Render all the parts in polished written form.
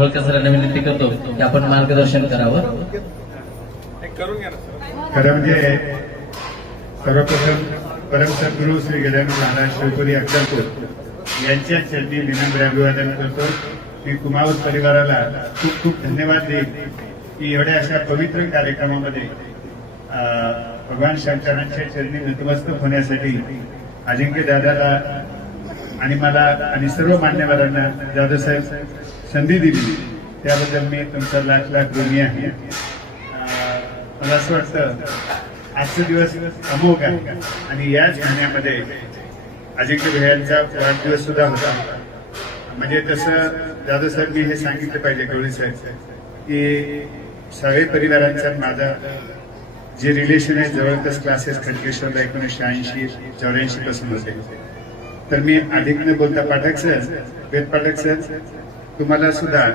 होळकर सरांना विनंती करतो की आपण मार्गदर्शन करावं. खरं म्हणजे सर्वप्रथम परम सद्गुरू श्री गजानन महाराज शिवपुरी अक्कलकोट यांच्या चरणी विनम्र अभिवादन करतो. मी कुमावत परिवाराला खूप खूप धन्यवाद देईन की एवढ्या अशा पवित्र कार्यक्रमामध्ये भगवान शंकरांच्या चरणी नतमस्तक होण्यासाठी अजिंक्य दादाला आणि मला आणि सर्व मान्यवरांना दादासाहेब संधी दिली त्याबद्दल मी तुमचा लाख लाख ऋणी आहे. मला असं वाटतं आजचा दिवस अमोघ आहे आणि याच महिन्यामध्ये अजिंक्य भैयांचा वाढदिवस सुद्धा होता. म्हणजे तसं दादासाहेब मी हे सांगितलं पाहिजे गवळी साहेब की सगळे परिवारांचा माझा जे रिलेशन आहे जवळपास क्लासेस खडकेश्वरला 1980-84 पासून होते. तर मी अधिक न बोलता पाठक सर वेद पाठक सर तुम्हाला सुद्धा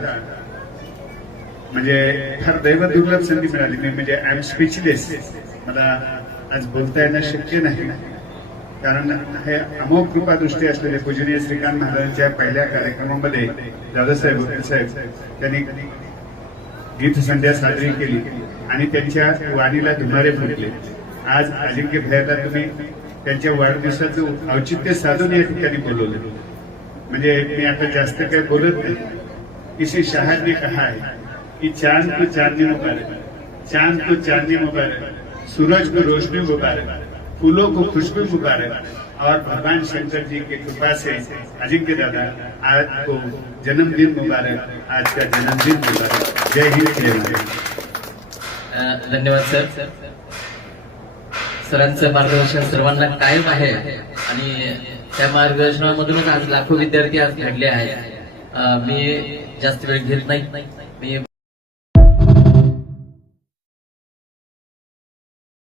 म्हणजे फार दैव दुर्लभ संधी मिळाली. मी म्हणजे आय एम स्पीचलेस. मला आज बोलता येणं शक्य नाही कारण हे अमोघ कृपादृष्टी असलेले पूजनीय श्रीकांत महाराजांच्या पहिल्या कार्यक्रमामध्ये दादासाहेब वकील साहेब त्यांनी गीत संध्या साजरी केली आणि त्यांच्या वाणीला धुमारे फुटले. आज अजिंक्य भैयाला तुम्ही त्यांच्या वाढदिवसाचं औचित्य साधून या ठिकाणी बोलवलं. म्हणजे मी आता जास्त काही बोलत नाही. किसी शायर ने कहा है कि चांद को चांदनी मुबारक, चांद को चांदनी मुबारक, सूरज को रोशनी मुबारक, फूलों को खुशबू मुबारक और भगवान शंकर जी की कृपा से अजिंक्य दादा आज को जन्मदिन मुबारक. आज का जन्मदिन मुबारक. जय हिंद जय महाराज. धन्यवाद सर. सरांचं मार्गदर्शन सर्वांना कायम आहे आणि त्या मार्गदर्शनामधूनच आज लाखो विद्यार्थी आज घडले आहेत. मी जास्त वेळ घेत नाही. मी